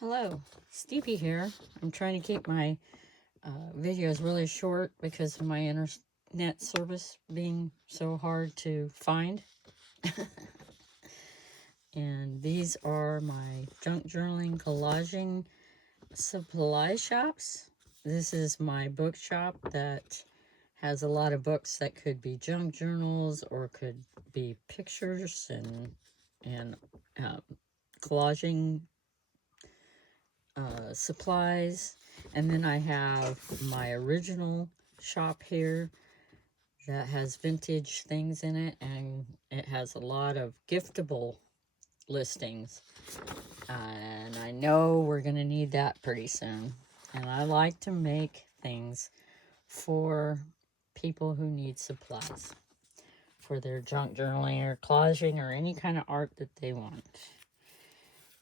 Hello, Stevie here. I'm trying to keep my videos really short because of my internet service being so hard to find. And these are my junk journaling collaging supply shops. This is my bookshop that has a lot of books that could be junk journals or could be pictures and collaging supplies. And then I have my original shop here that has vintage things in it, and it has a lot of giftable listings, and I know we're gonna need that pretty soon. And I like to make things for people who need supplies for their junk journaling or collaging or any kind of art that they want.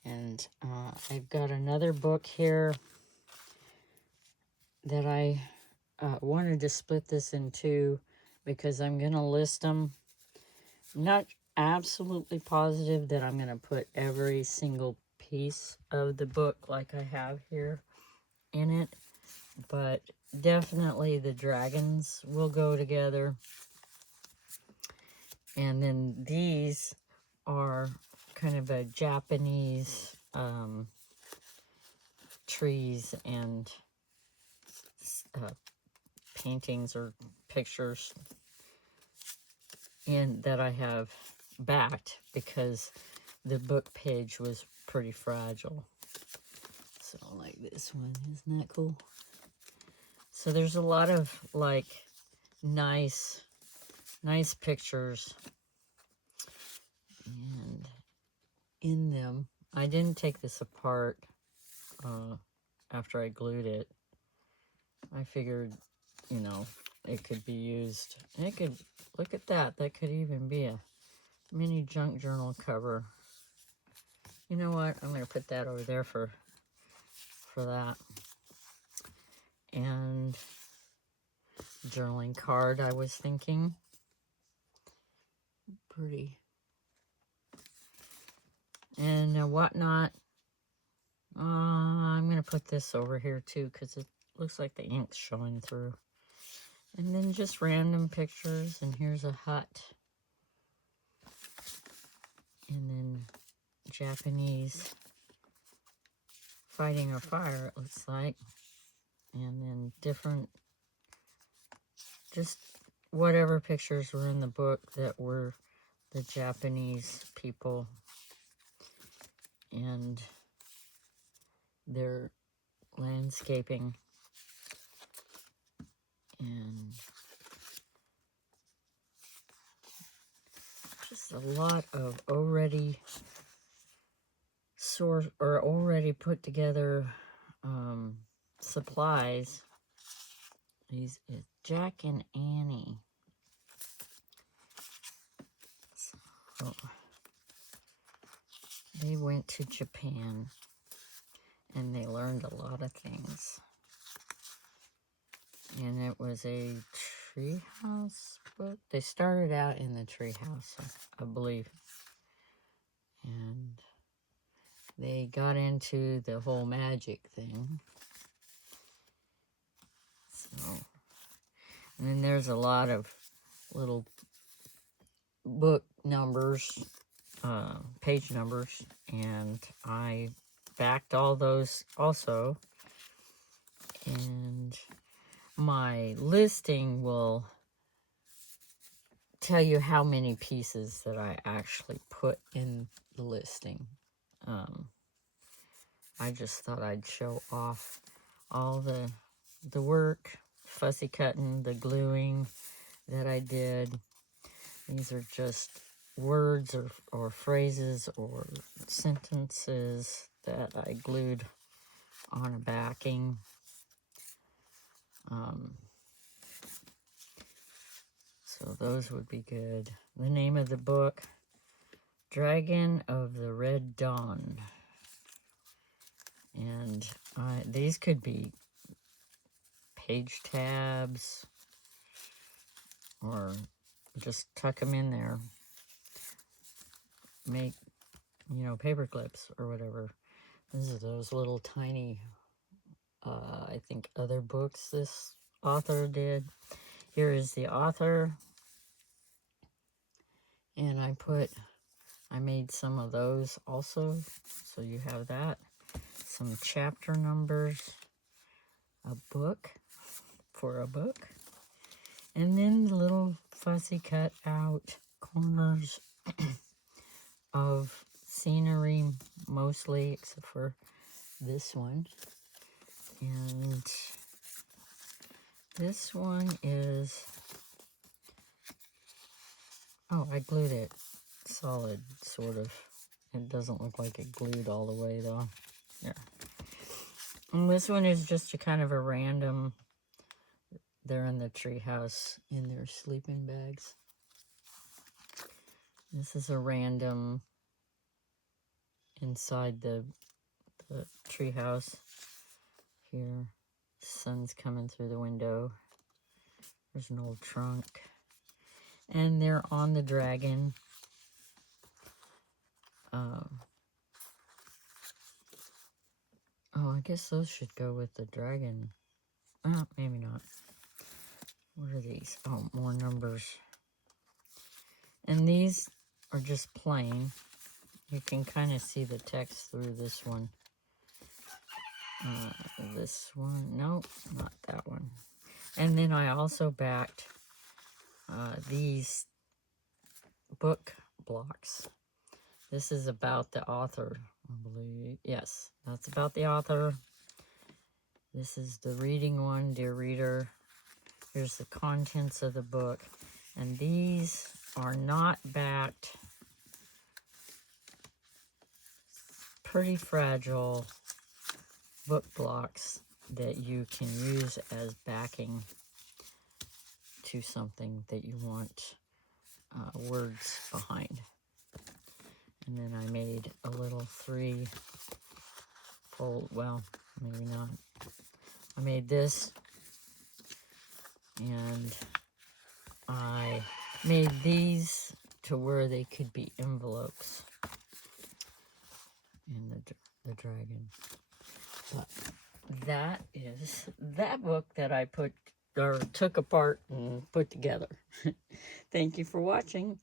And I've got another book here that I wanted to split this in two because I'm going to list them. I'm not absolutely positive that I'm going to put every single piece of the book like I have here in it, but definitely the dragons will go together. And then these are kind of a Japanese trees and paintings or pictures in that I have backed because the book page was pretty fragile. So like this one, isn't that cool? So there's a lot of like nice pictures, and in them, I didn't take this apart after I glued it. I figured, you know, it could be used. It could, look at that. That could even be a mini junk journal cover. You know what? I'm going to put that over there for that. And journaling card, I was thinking. Pretty. And whatnot. I'm going to put this over here too because it looks like the ink's showing through. And then just random pictures. And here's a hut. And then Japanese fighting a fire, it looks like. And then different, just whatever pictures were in the book that were the Japanese people and their landscaping. And just a lot of already already put together supplies. These is Jack and Annie. So they went to Japan and they learned a lot of things. And it was a treehouse book. They started out in the treehouse, I believe. And they got into the whole magic thing. So, and then there's a lot of little book numbers, page numbers, and I backed all those also. And my listing will tell you how many pieces that I actually put in the listing. I just thought I'd show off all the work, fussy cutting, the gluing that I did. These are just words or phrases or sentences that I glued on a backing. So those would be good. The name of the book, Dragon of the Red Dawn. And these could be page tabs or just tuck them in there. Make, paper clips or whatever. These are those little tiny, I think, other books this author did. Here is the author. And I made some of those also. So you have that. Some chapter numbers. A book for a book. And then the little fussy cut out corners of scenery, mostly, except for this one. And this one is, oh, I glued it solid, sort of. It doesn't look like it glued all the way, though. Yeah. And this one is just a kind of a random, they're in the treehouse in their sleeping bags. This is a random inside the treehouse here. Sun's coming through the window. There's an old trunk. And they're on the dragon. Oh, I guess those should go with the dragon. Maybe not. What are these? Oh, more numbers. And these are just plain. You can kind of see the text through this one. This one, nope, not that one. And then I also backed these book blocks. This is about the author, I believe. Yes, that's about the author. This is the reading one, dear reader. Here's the contents of the book. And these are not backed. Pretty fragile book blocks that you can use as backing to something that you want words behind. And then I made a little 3-fold, well, maybe not. I made this, and I made these to where they could be envelopes in the dragon. But that is that book that I took apart and put together. Thank you for watching.